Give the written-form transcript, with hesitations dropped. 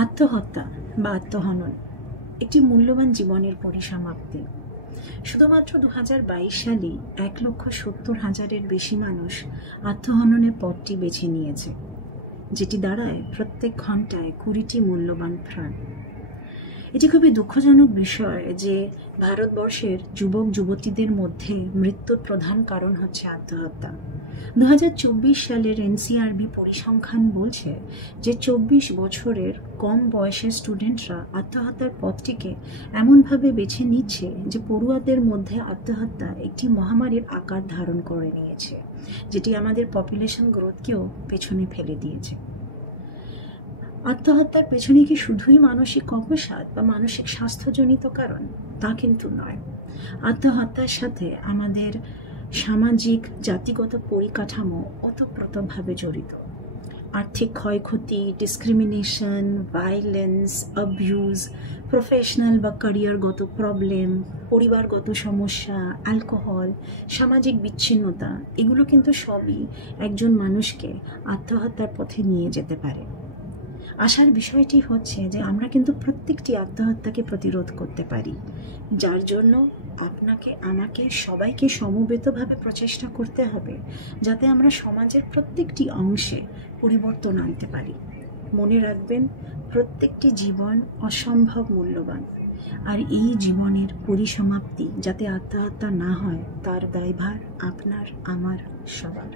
আত্মহত্যা বা আত্মহনন একটি মূল্যবান জীবনের পরিসমাপ্তি। শুধুমাত্র 2022 সালেই 1,70,000-এর বেশি মানুষ আত্মহননের পথটি বেছে নিয়েছে, যেটি দাঁড়ায় প্রত্যেক ঘন্টায় 20টি মূল্যবান প্রাণ। এটি খুবই দুঃখজনক বিষয় যে ভারতবর্ষের যুবক যুবতীদের মধ্যে মৃত্যুর প্রধান কারণ হচ্ছে আত্মহত্যা। 2024 সালের এনসিআরবি পরিসংখ্যান বলছে যে 24 বছরের কম বয়সের স্টুডেন্টরা আত্মহত্যার পথটিকে এমনভাবে বেছে নিচ্ছে যে পড়ুয়াদের মধ্যে আত্মহত্যা একটি মহামারীর আকার ধারণ করে নিয়েছে, যেটি আমাদের পপুলেশন গ্রোথকেও পেছনে ফেলে দিয়েছে। আত্মহত্যার পেছনে কি শুধুই মানসিক অবসাদ বা মানসিক স্বাস্থ্যজনিত কারণ? তা কিন্তু নয়। আত্মহত্যার সাথে আমাদের সামাজিক জাতিগত পরিকাঠামো ওতপ্রোতভাবে জড়িত। আর্থিক ক্ষয়ক্ষতি, ডিসক্রিমিনেশন, ভায়োলেন্স, অ্যাবিউজ, প্রফেশনাল বা ক্যারিয়ারগত প্রবলেম, পরিবারগত সমস্যা, অ্যালকোহল, সামাজিক বিচ্ছিন্নতা, এগুলো কিন্তু সবই একজন মানুষকে আত্মহত্যার পথে নিয়ে যেতে পারে। আশার বিষয়টি হচ্ছে যে আমরা কিন্তু প্রত্যেকটি আত্মহত্যাকে প্রতিরোধ করতে পারি, যার জন্য আপনাকে, আমাকে, সবাইকে সমবেতভাবে প্রচেষ্টা করতে হবে, যাতে আমরা সমাজের প্রত্যেকটি অংশে পরিবর্তন আনতে পারি। মনে রাখবেন, প্রত্যেকটি জীবন অসম্ভব মূল্যবান, আর এই জীবনের পরিসমাপ্তি যাতে আত্মহত্যা না হয় তার দায়ভার আপনার, আমার, সবার।